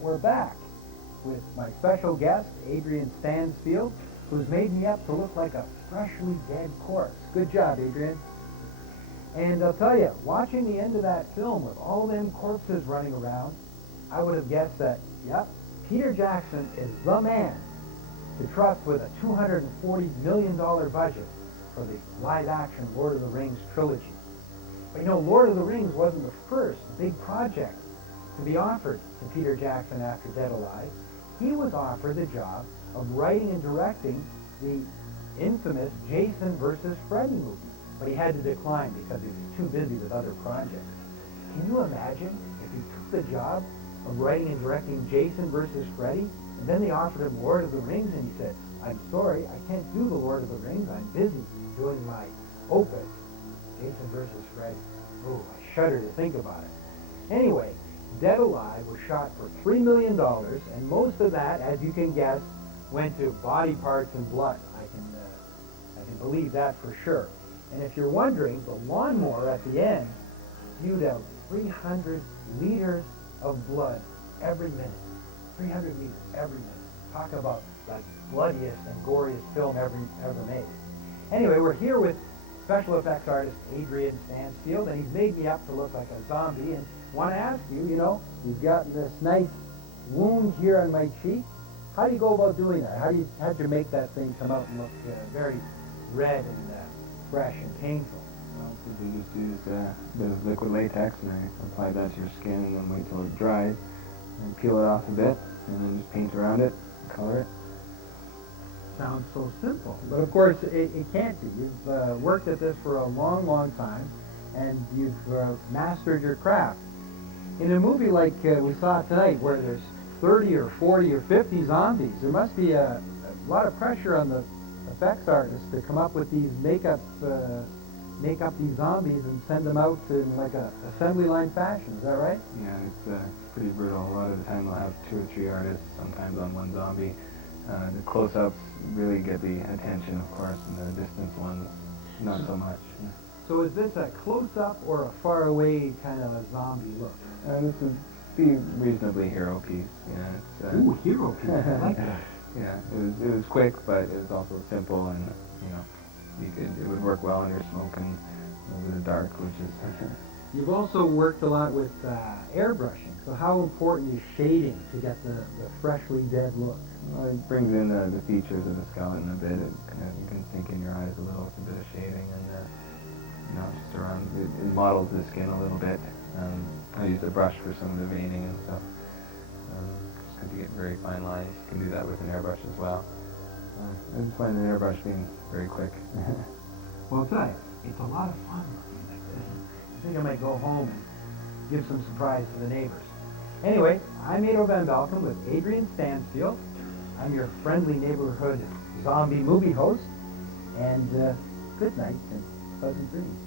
we're back with my special guest, Adrian Stansfield, who's made me up to look like a freshly dead corpse. Good job, Adrian. And I'll tell you, watching the end of that film with all them corpses running around, I would have guessed that, yep, Peter Jackson is the man to trust with a $240 million budget for the live-action Lord of the Rings trilogy. But you know, Lord of the Rings wasn't the first big project to be offered to Peter Jackson after Dead Alive. He was offered the job of writing and directing the infamous Jason versus Freddy movie, but he had to decline because he was too busy with other projects. Can you imagine if he took the job of writing and directing Jason versus Freddy, and then they offered him Lord of the Rings, and he said, I'm sorry, I can't do the Lord of the Rings, I'm busy doing my opus, Jason versus Freddy. Oh, I shudder to think about it. Anyway, Dead Alive was shot for $3 million, and most of that, as you can guess, went to body parts and blood. I can believe that for sure. And if you're wondering, the lawnmower at the end spewed out 300 liters of blood every minute. 300 liters every minute. Talk about the bloodiest and goriest film ever made. Anyway, we're here with special effects artist Adrian Stansfield, and he's made me up to look like a zombie. And want to ask you, you know, you've got this nice wound here on my cheek. How do you go about doing that? How'd you make that thing come out and look very red and fresh and painful? Well, we just used a bit of liquid latex, and I applied that to your skin, and then wait till it dries, and peel it off a bit, and then just paint around it, color it. Sounds so simple, but of course it can't be. You've worked at this for a long, long time, and you've mastered your craft. In a movie like we saw tonight, where there's 30 or 40 or 50 zombies, there must be a lot of pressure on the effects artists to come up with these make up these zombies and send them out in like a assembly line fashion. Is that right? Yeah, it's pretty brutal. A lot of the time they'll have 2 or 3 artists, sometimes on one zombie. The close-ups really get the attention, of course, and the distance ones not so much. Yeah. So is this a close-up or a far-away kind of a zombie look? This would be reasonably hero piece. Yeah, it's, Ooh, hero piece. I like that. Yeah, it was quick, but it was also simple, and you know, it would work well under smoke and over the dark, which is. You've also worked a lot with airbrushing. So how important is shading to get the freshly dead look? Well, it brings in the features of the skeleton a bit. You can sink in your eyes a little with a bit of shading, and you know, just around. It models the skin a little bit. I used a brush for some of the veining and stuff. Just had to get very fine lines. You can do that with an airbrush as well. I just find an airbrush being very quick. Well, I'll tell you, it's a lot of fun looking like this. I think I might go home and give some surprise to the neighbors. Anyway, I'm Edo van Belkom with Adrian Stansfield. I'm your friendly neighborhood zombie movie host. And good night and pleasant dreams.